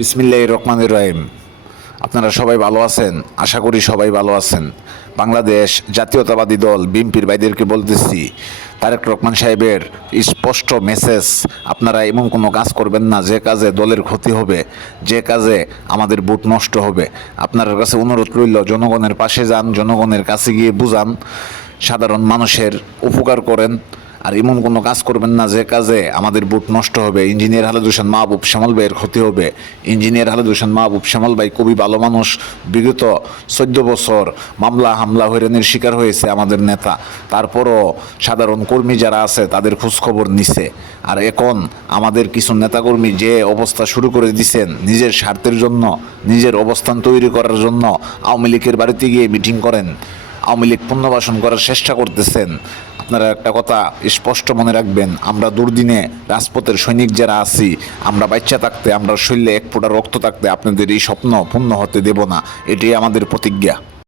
বিসমিল্লাহির রহমানির রহিম। আপনারা সবাই ভালো আছেন, আশা করি সবাই ভালো আছেন। বাংলাদেশ জাতীয়তাবাদী দল বিএনপির ভাইদেরকে বলতেছি, তারেক রহমান সাহেবের স্পষ্ট মেসেজ, আপনারা এমন কোনো কাজ করবেন না যে কাজে দলের ক্ষতি হবে, যে কাজে আমাদের ভোট নষ্ট হবে। আপনার কাছে অনুরোধ রইল, জনগণের পাশে যান, জনগণের কাছে গিয়ে বুঝান, সাধারণ মানুষের উপকার করেন। আর এমন কোনো কাজ করবেন না যে কাজে আমাদের ভোট নষ্ট হবে। ইঞ্জিনিয়ার খালেদ হোসেন মাহবুব শ্যামল ভাইয়ের ক্ষতি হবে। ইঞ্জিনিয়ার খালেদ হোসেন মাহবুব শ্যামল ভাই খুবই ভালো মানুষ। বিগত 14 বছর মামলা হামলা হয়রানির শিকার হয়েছে আমাদের নেতা। তারপরও সাধারণ কর্মী যারা আছে তাদের খোঁজখবর নিছে। আর এখন আমাদের কিছু নেতাকর্মী যে অবস্থা শুরু করে দিছেন, নিজের স্বার্থের জন্য, নিজের অবস্থান তৈরি করার জন্য আওয়ামী লীগের বাড়িতে গিয়ে মিটিং করেন, আওয়ামী লীগ পুনর্বাসন করার চেষ্টা করতেছেন। আপনারা একটা কথা স্পষ্ট মনে রাখবেন, আমরা দুর্দিনে রাজপথের সৈনিক যারা আছি, আমরা বাচ্চা থাকতে, আমরা শরীরে এক ফোঁটা রক্ত থাকতে আপনাদের এই স্বপ্ন পূর্ণ হতে দেব না। এটাই আমাদের প্রতিজ্ঞা।